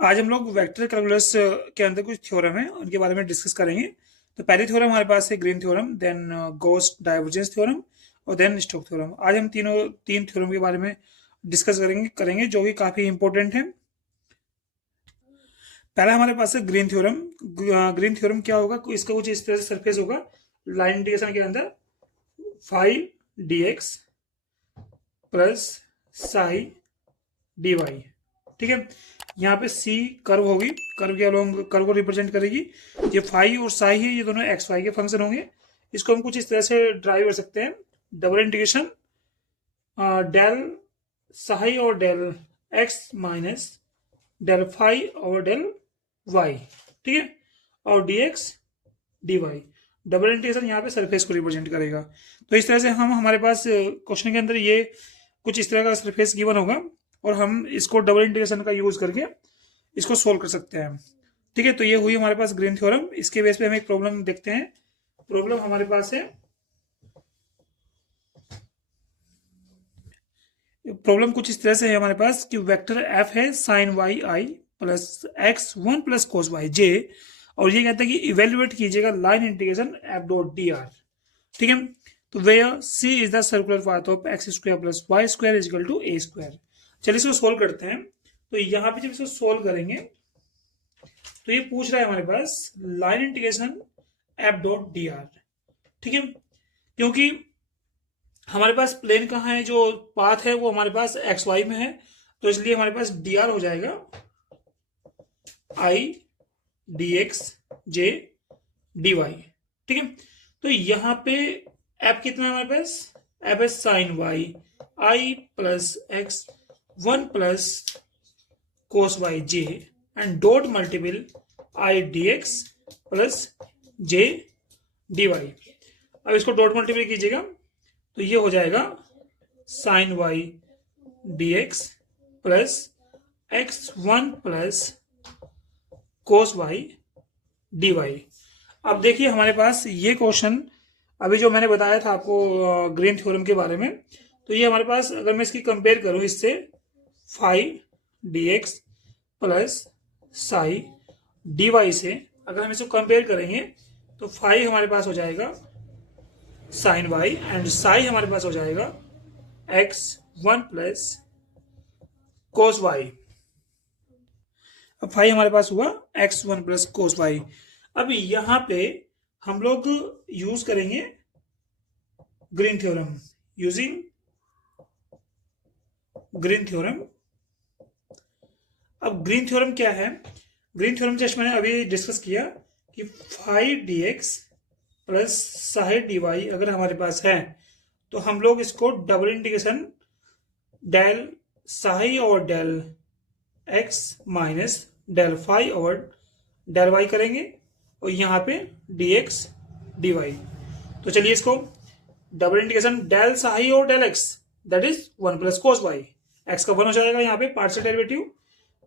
आज हम लोग वेक्टर कैलकुलस के अंदर कुछ थ्योरम है उनके बारे में डिस्कस करेंगे। तो पहले थ्योरम हमारे पास है Green theorem, then Gauss divergence theorem और देन स्टोक्स थ्योरम। आज हम तीन थ्योरम के बारे में डिस्कस करेंगे जो कि काफी इंपॉर्टेंट है। पहला हमारे पास है ग्रीन थ्योरम। ग्रीन थ्योरम क्या होगा, इसका कुछ इस तरह से सरफेस होगा लाइन इंटीग्रेशन के अंदर five D X plus psi D Y. ठीक है, यहाँ पे सी कर्व होगी, कर्व के अलोंग कर्व को रिप्रेजेंट करेगी। ये फाई और साई है, ये दोनों एक्स वाई के फंक्शन होंगे। इसको हम कुछ इस तरह से ड्राइव कर सकते हैं, डबल इंटीग्रेशन डेल साई और del X minus del phi और डेल वाई। ठीक है, और D x D Y. Double integration यहाँ पे सरफेस को रिप्रेजेंट करेगा। तो इस तरह से हम हमारे पास क्वेश्चन के अंदर ये कुछ इस तरह का सरफेस गिवन होगा और हम इसको डबल इंटीग्रेशन का यूज करके इसको सोल्व कर सकते हैं। ठीक है, तो ये हुई हमारे पास ग्रीन थ्योरम। इसके बेस पे हम एक प्रॉब्लम देखते हैं। प्रॉब्लम हमारे पास है, प्रॉब्लम कुछ इस तरह से है हमारे पास कि वेक्टर एफ है sine Y I plus X one plus cos Y J, और ये कहता है कि इवेल्युएट कीजिएगा line integration F dot D R. ठीक है, तो where C is the circular path of X square plus Y square is equal to A square. चलिए इसको सोल्व करते हैं। तो यहाँ पे जब इसको सोल्व करेंगे तो ये पूछ रहा है हमारे पास line integration F dot D R. ठीक है, क्योंकि हमारे पास प्लेन कहाँ है, जो पाथ है वो हमारे पास एक्स वाई में है, तो इसलिए हमारे पास डी आर हो जाएगा I D x J D Y. ठीक है, तो यहाँ पे एफ कितना है हमारे पास, एफ है sine Y I plus X one plus cos Y J and dot multiple I D X plus J D Y. अब इसको डॉट मल्टीपल कीजिएगा तो ये हो जाएगा sine Y D X plus X one plus cos Y D Y. अब देखिए हमारे पास ये क्वेश्चन अभी जो मैंने बताया था आपको ग्रीन थ्योरम के बारे में, तो ये हमारे पास अगर मैं इसकी कंपेयर करूं इससे five D X plus psi D Y से, अगर हम इसको कंपेयर करेंगे तो फाइव हमारे पास हो जाएगा साइन वाई एंड साई हमारे पास हो जाएगा X one plus cos Y. अब फाइव हमारे पास हुआ X one plus cos Y. अब यहां पे हम लोग यूज करेंगे Green theorem, using Green theorem. अब ग्रीन थ्योरम क्या है, ग्रीन थ्योरम जस्ट मैंने अभी डिस्कस किया कि five D X plus side D Y अगर हमारे पास है तो हम लोग इसको डबल इंटीग्रेशन डेल साई और del X minus del phi और डेल वाई करेंगे और यहाँ पे डी एक्स डी वाई। तो चलिए इसको डबल इंटीग्रेशन डेल साई और del x that is one plus cos y, x का वन हो जाएगा यहाँ पे पार्शियल डेरिवेटिव,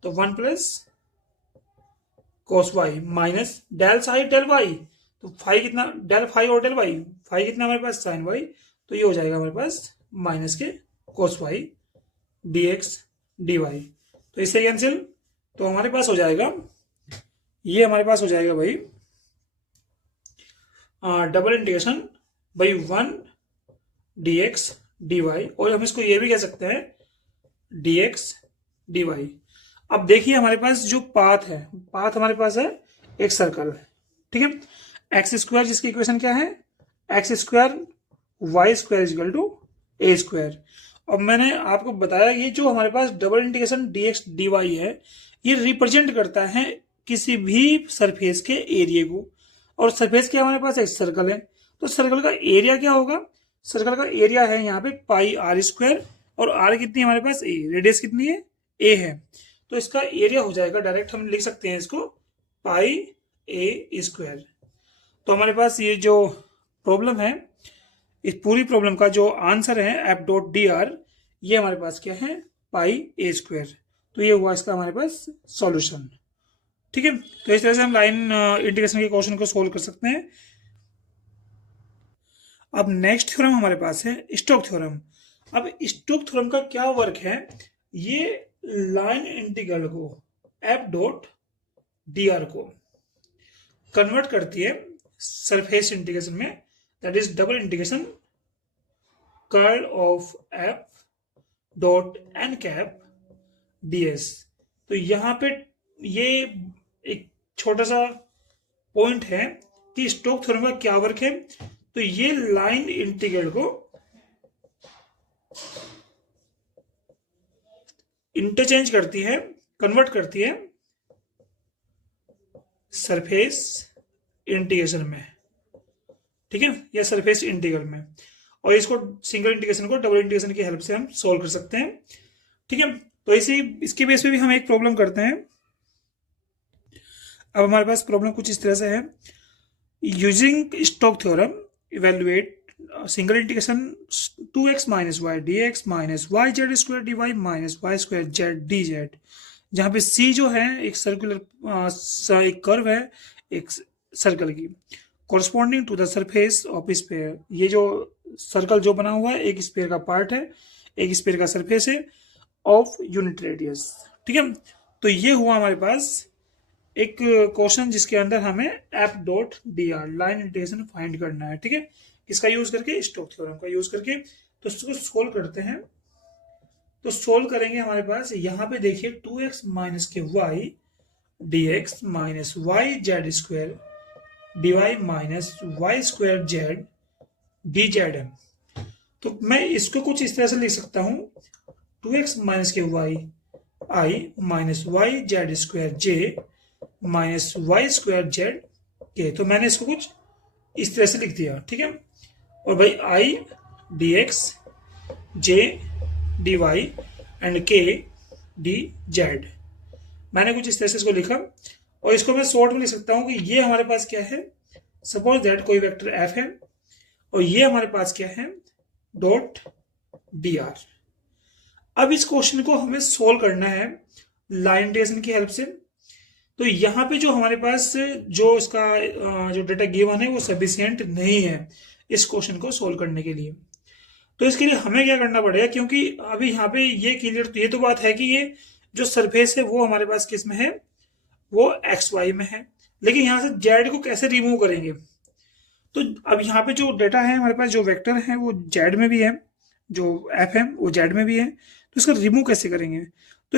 तो one plus cos y minus del psi del y, तो फाइव कितना डेल फाइव और डेल वाई, फाइव कितना हमारे पास साइन वाई, तो ये हो जाएगा हमारे पास minus K cos Y D x D Y. तो इससे कैंसिल, तो हमारे पास हो जाएगा, ये हमारे पास हो जाएगा भाई double integration by one d x D y, और हम इसको ये भी कह सकते हैं डी एक्स डी वाई। अब देखिए हमारे पास जो पाथ है, पाथ हमारे पास है एक सर्कल। ठीक है, एक्स स्क्वायर जिसकी इक्वेशन क्या है, X square Y square is equal to A square. अब मैंने आपको बताया ये जो हमारे पास double integration D x D Y है ये रिप्रेजेंट करता है किसी भी सरफेस के एरिया को, और सरफेस क्या हमारे पास एक सर्कल है, तो सर्कल का एरिया क्या होगा, सर्कल का एरिया है यहाँ पे पाई आर स्क्वायर, और आर कितनी है हमारे पास ए, रेडियस कितनी है ए है, तो इसका एरिया हो जाएगा डायरेक्ट हम लिख सकते हैं इसको पाई ए स्क्वायर। तो हमारे पास ये जो प्रॉब्लम है, इस पूरी प्रॉब्लम का जो आंसर है एफ डॉट डी आर, ये हमारे पास क्या है पाई ए स्क्वायर। तो ये हुआ इसका हमारे पास सॉल्यूशन। ठीक है, तो इस तरह से हम लाइन इंटीग्रेशन के क्वेश्चन को सोल्व कर सकते हैं। अब नेक्स्ट थ्योरम हमारे पास है स्टोक थ्योरम। अब स्टोक थ्योरम का क्या वर्क है, ये लाइन इंटीग्रल को एफ डॉट डी आर को कन्वर्ट करती है सरफेस इंटीग्रेशन में, that is double integration curl of F dot n cap ds. तो यहां पे ये एक छोटा सा पॉइंट है कि स्टोक्स थ्योरम का क्या वर्क है। तो ये लाइन इंटीग्रल को इंटरचेंज करती है, कन्वर्ट करती है सरफेस इंटीग्रेशन में, ठीक है, या सरफेस इंटीग्रल में, और इसको सिंगल इंटीग्रेशन को डबल इंटीग्रेशन की हेल्प से हम सोल्व कर सकते हैं, ठीक है। तो इसी इसके बेस पे भी हम एक प्रॉब्लम करते हैं। अब हमारे पास प्रॉब्लम कुछ इस तरह से है, using Stokes theorem evaluate single integration 2x minus y D x minus y z square d y minus Y square z d z, जहाँ पे C जो है एक सर्कुलर एक कर्व है एक सर्कल की, corresponding to the surface of sphere. ये जो सर्कल जो बना हुआ है एक स्फीयर का पार्ट है, एक स्फीयर का सरफेस है ऑफ यूनिट रेडियस, ठीक है। तो ये हुआ हमारे पास एक क्वेश्चन जिसके अंदर हमें F dot D R line integration find करना है, ठीक है, किसका यूज करके, स्टोक्स थ्योरम का यूज करके। तो इसको सोल्व करते हैं। तो सोल्व करेंगे हमारे पास यहाँ पे देखिए 2x माइनस के y D x minus y z square d y minus Y square z d z है। तो मैं इसको कुछ इस तरह से लिख सकता हूं 2x माइनस के वाई आई माइनस वाई जेड स्क्वायर जे माइनस वाई स्क्वायर जेड के। तो मैंने इसको कुछ इस तरह से लिख दिया, ठीक है। और भाई i D x J D y and k d z, मैंने कुछ इस तरह से इसको लिखा। और इसको मैं शॉर्ट में लिख सकता हूं कि ये हमारे पास क्या है, सपोज दैट कोई वेक्टर एफ है और ये हमारे पास क्या है, डॉट डी आर। अब इस क्वेश्चन को हमें सोल्व करना है लाइन इंटीग्रेशन की हेल्प से। तो यहाँ पे जो हमारे पास जो इसका जो डेटा गिवन है वो सफिशिएंट नहीं है इस क्वेश्चन को सोल्व करने के लिए। तो इसके लिए हमें क्या करना पड़ेगा, क्योंकि अभी यहाँ पे ये क्लियर ये तो बात है कि ये जो सरफेस है वो हमारे पास किस में है, वो एक्स वाई में है, लेकिन यहाँ से जेड को कैसे रिमूव करेंगे। तो अब यहाँ पे जो डेटा है हमारे पास, जो वेक्टर है वो जेड में भी है, जो एफ है वो जेड में भी है, तो इसका रिमूव कैसे करेंगे। तो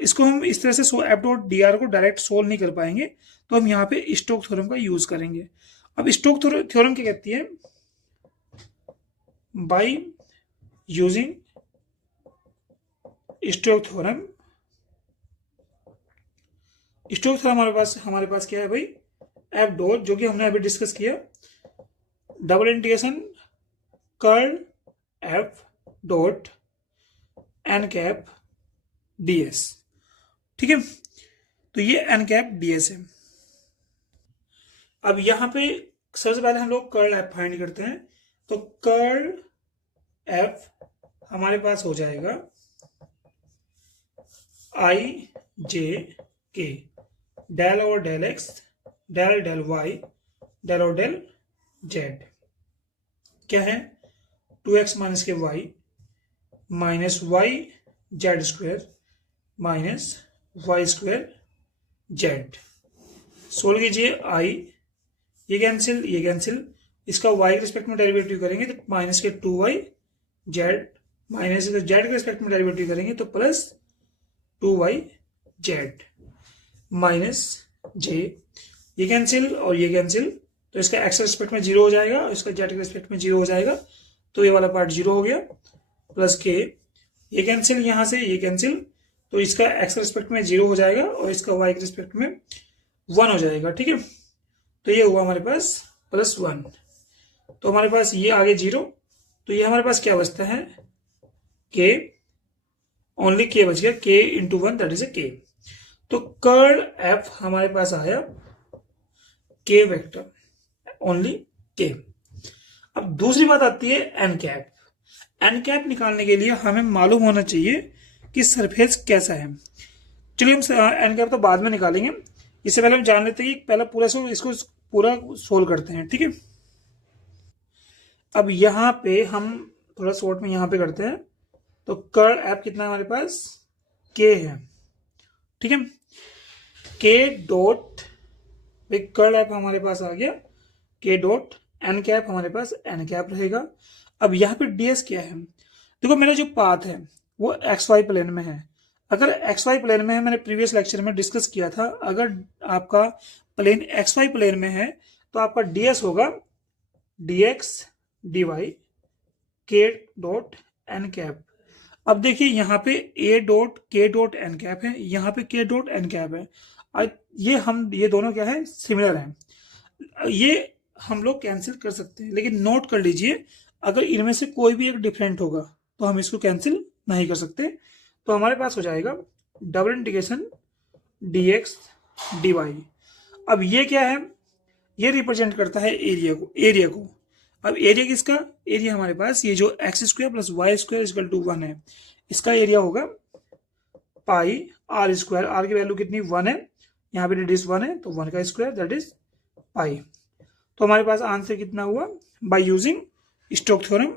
इसको हम इस तरह से एफ डॉट डी आर को डायरेक्ट सोल्व नहीं कर पाएंगे, तो हम यहाँ पे स्टोक्स थ्योरम का यूज करेंगे। अब स्टोक्स थ्योरम क्या कहती है, by using Stokes theorem, Stokes theorem हमारे पास क्या है भाई, एफ डॉट, जो कि हमने अभी डिस्कस किया, double integration curl F dot n cap ds, ठीक है। तो ये एन कैप डीएस है। अब यहां पे सबसे पहले हम लोग कर्ल एफ फाइंड करते हैं। तो कर्ल एफ हमारे पास हो जाएगा आई जे के डेल और del x del del y del और डेल जेड क्या है, 2x माइनस के y minus y z square minus Y square z. Solve कीजिए, आई ये कैंसिल, इसका y के रिस्पेक्ट में डेरिवेटिव करेंगे तो माइनस के 2y जेड, माइनस जेड के रिस्पेक्ट में डेरिवेटिव करेंगे तो प्लस 2y जेड माइनस जे, ये कैंसिल और ये कैंसिल, तो इसका एक्स रिस्पेक्ट में 0 हो जाएगा और इसका जेड के रिस्पेक्ट में 0 हो जाएगा, तो ये वाला पार्ट 0 हो गया, प्लस के ये कैंसिल, यहां से ये कैंसिल, तो इसका एक्स रिस्पेक्ट में 0 हो जाएगा और इसका वाई के रिस्पेक्ट में 1 हो जाएगा, ठीक है। तो ये हुआ हमारे पास +1, तो हमारे पास ये आगे 0, तो ये हमारे पास क्या बचता है, के, ओनली के बच गया, के इंटू 1 दैट इज ए के। तो कर्ल एफ हमारे पास आया के वेक्टर, ओनली के। अब दूसरी बात आती है एन कैप। एन कैप निकालने के लिए हमें मालूम होना चाहिए कि सरफेस कैसा है। चलिए हम एन कैप तो बाद में निकालेंगे, इससे पहले हम जान लेते हैं कि पहला पूरा इसको पूरा सोल्व करते हैं, ठीक है। अब यहाँ पे हम थोड़ा शॉर्ट में यहाँ पे करते हैं। तो कर्ल एफ कितना है हमारे पास, के है, ठीक है। के डॉट कर्ल ऐप हमारे पास आ गया, के डॉट एन कैप हमारे पास एन कैप रहेगा। अब यहाँ पे ds क्या है, देखो मेरा जो पाथ है वो एक्स वाई प्लेन में है। अगर एक्स वाई प्लेन में है, मैंने प्रीवियस लेक्चर में डिस्कस किया था, अगर आपका प्लेन एक्स वाई प्लेन में है तो आपका ds होगा dx dy के डॉट एन कैप। अब देखिए यहाँ पे a डॉट के डॉट एन कैप है, यहाँ पे के डॉट एन कैप है। ये दोनों क्या है, सिमिलर हैं। ये हम लोग कैंसिल कर सकते हैं, लेकिन नोट कर लीजिए अगर इनमें से कोई भी एक डिफरेंट होगा तो हम इसको कैंसिल नहीं कर सकते। तो हमारे पास हो जाएगा डबल इंटीग्रेशन dx dy। अब ये क्या है, ये रिप्रेजेंट करता है एरिया को। अब एरिया किसका, एरिया हमारे पास ये जो x square plus Y square equal to 1 है, इसका एरिया होगा पाई आर स्क्वायर। आर की वैल्यू कितनी 1 है, यहाँ पे रेडियस 1 है तो 1 का स्क्वायर दैट इज पाई। तो हमारे पास आंसर कितना हुआ, by using Stoke theorem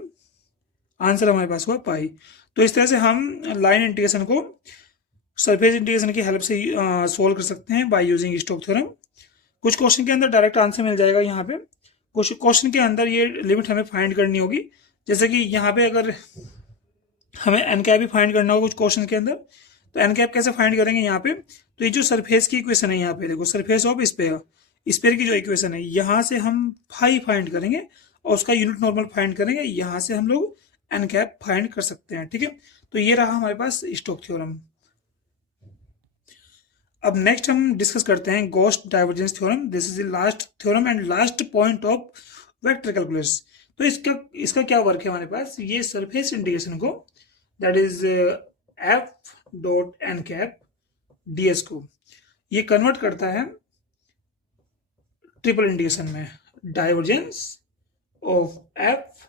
answer हमारे पास हुआ पाई। तो इस तरह से हम लाइन इंटीग्रेशन को सरफेस इंटीग्रेशन की हेल्प से सोल्व कर सकते हैं बाय यूजिंग स्टोक थ्योरम। कुछ क्वेश्चन के अंदर डायरेक्ट आंसर मिल जाएगा, यहाँ पे कुछ क्वेश्चन के अंदर ये लिमिट हमें फाइंड करनी होगी। जैसे कि यहाँ पे अगर हमें एन कैप भी फाइंड करना होगा कुछ क्वेश्चन के अंदर, तो एन कैप कैसे फाइंड करेंगे यहाँ पे, तो ये जो सरफेस की इक्वेशन है यहाँ पे देखो, सरफेस ऑफ स्पेयर की जो इक्वेशन है, यहाँ से हम फाई फाइंड करेंगे और उसका यूनिट नॉर्मल फाइंड करेंगे, यहाँ से हम लोग एन कैप फाइंड कर सकते हैं। ठीक है, तो ये रहा हमारे पास स्टोक थ्योरम। अब नेक्स्ट हम डिस्कस करते हैं Gauss divergence theorem. This is the last theorem and last point of vector calculus. तो इसका क्या वर्क है हमारे पास, ये सरफेस इंटीग्रेशन को that is F dot n cap ds को ये कन्वर्ट करता है ट्रिपल इंटीग्रेशन में, डाइवर्जेंस ऑफ एफ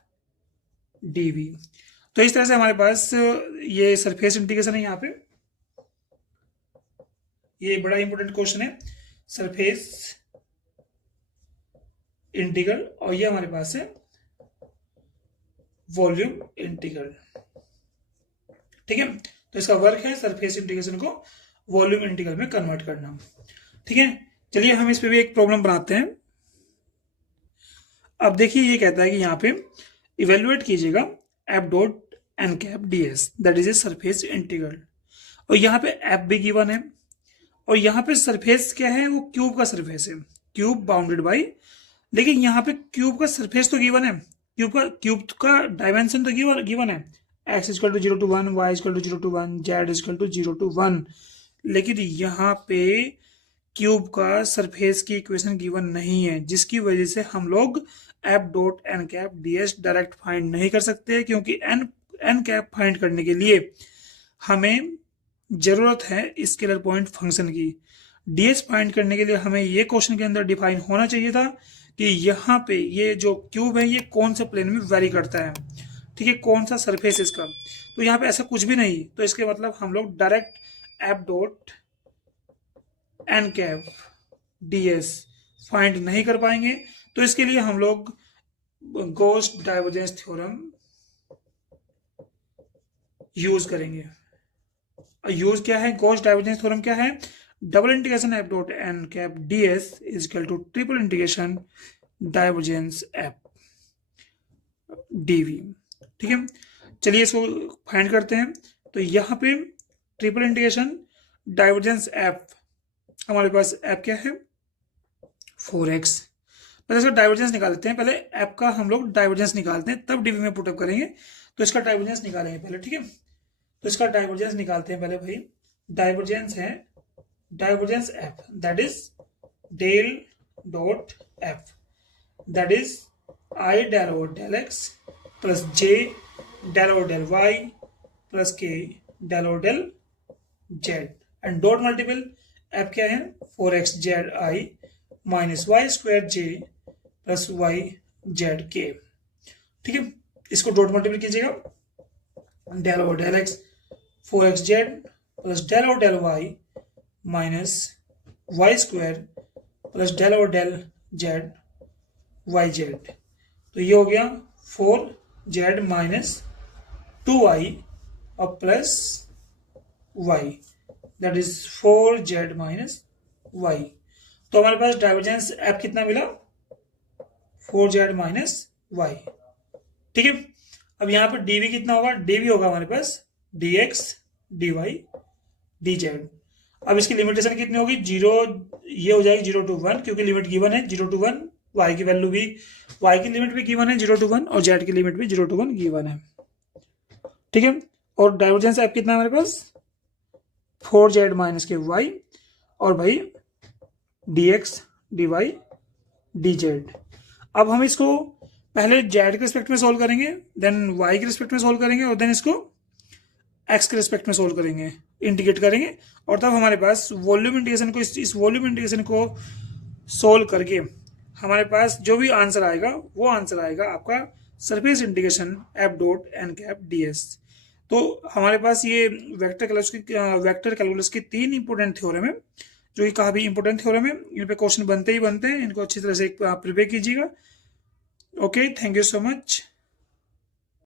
dv। तो इस तरह से हमारे पास ये सरफेस इंटीग्रेशन है। यहाँ पे ये बड़ा इंपॉर्टेंट क्वेश्चन है, सरफेस इंटीग्रल, और ये हमारे पास है वॉल्यूम इंटीग्रल। ठीक है, तो इसका वर्क है सरफेस इंटीग्रेशन को वॉल्यूम इंटीग्रल में कन्वर्ट करना। ठीक है, चलिए हम इस पे भी एक प्रॉब्लम बनाते हैं। अब देखिए ये कहता है कि यहाँ पे इवेल्युएट कीजिएगा F dot n cap ds that is a surface integral, और यहाँ पे एफ भी गिवन है, और यहाँ पे सरफेस क्या है, वो क्यूब का सरफेस है, क्यूब बाउंडेड बाई, लेकिन यहाँ पे क्यूब का सरफेस तो गिवन है, क्यूब का डायमेंशन तो गिवन है, x equal to 0 to 1, y equal to 0 to 1, z equal to 0 to 1, लेकिन यहाँ पे क्यूब का सरफेस की इक्वेशन गिवन नहीं है, जिसकी वजह से हम लोग F dot n cap ds direct find नहीं कर सकते, क्योंकि एन कैप फाइंड करने के लिए हमें जरूरत है स्केलर पॉइंट फंक्शन की। ds फाइंड करने के लिए हमें ये क्वेश्चन के अंदर डिफाइन होना चाहिए था कि यहाँ पे ये जो क्यूब है ये कौन से प्लेन में वेरी करता है, ठीक है, कौन सा सरफेस इसका। तो यहाँ पे ऐसा कुछ भी नहीं, तो इसके मतलब हम लोग direct F dot n cap ds find नहीं कर पाएंगे। तो इसके लिए हम लोग गॉस डाइवर्जेंस थ्योरम यूज करेंगे। यूज क्या है, गॉस डाइवर्जेंस थ्योरम क्या है, double integration F dot n cap ds is equal to triple integration divergence F dv। ठीक है, चलिए इसको फाइंड करते हैं। तो यहाँ पे ट्रिपल इंटीग्रेशन डाइवर्जेंस एफ, हमारे पास एफ क्या है 4x, पहले इसका डाइवर्जेंस निकाल लेते हैं, पहले एफ का हम लोग डाइवर्जेंस निकालते हैं तब dv में पुटअप करेंगे। तो इसका डाइवर्जेंस निकालेंगे पहले, ठीक है, तो इसका डाइवर्जेंस निकालते हैं पहले भाई। डाइवर्जेंस है divergence F that is del dot F that is I del over del X plus J del over del Y plus K del over del Z and dot multiple F क्या है 4x Z I minus Y square J plus Y Z K. ठीक है, इसको dot multiple कीजिएगा, del over del X 4x Z plus del over del Y minus Y square plus del over del z y z. तो ये हो गया 4z minus 2y और plus y that is 4z minus y. तो हमारे पास divergence F कितना मिला, 4z minus Y. ठीक है, अब यहाँ पर डीवी कितना होगा, डीवी होगा हमारे पास dx dy dz। अब इसकी लिमिटेशन कितनी होगी, जीरो, ये हो जाएगी 0 to 1, क्योंकि लिमिट गिवन है 0 to 1, y की वैल्यू भी, y की लिमिट भी गिवन है 0 to 1 और z की लिमिट भी 0 to 1 गिवन है। ठीक है, और डाइवर्जेंस एफ कितना है हमारे पास, 4z माइनस के y, और भाई dx dy dz। अब हम इसको पहले z के रिस्पेक्ट में सोल्व करेंगे, देन y के रिस्पेक्ट में सोल्व करेंगे, और देन इसको x के रिस्पेक्ट में सोल्व करेंगे, इंटीग्रेट करेंगे, और तब हमारे पास वॉल्यूम इंटीग्रेशन को, इस वॉल्यूम इंटीग्रेशन को सोल्व करके हमारे पास जो भी आंसर आएगा वो आंसर आएगा आपका surface integration F dot n cap d s. तो हमारे पास ये वेक्टर कैलकुलस की 3 इंपोर्टेंट थ्योरम है, जो कि काफ़ी इंपोर्टेंट थ्योरम है। इन पे क्वेश्चन बनते ही बनते हैं, इनको अच्छी तरह से प्रिपेयर कीजिएगा। Okay, thank you so much.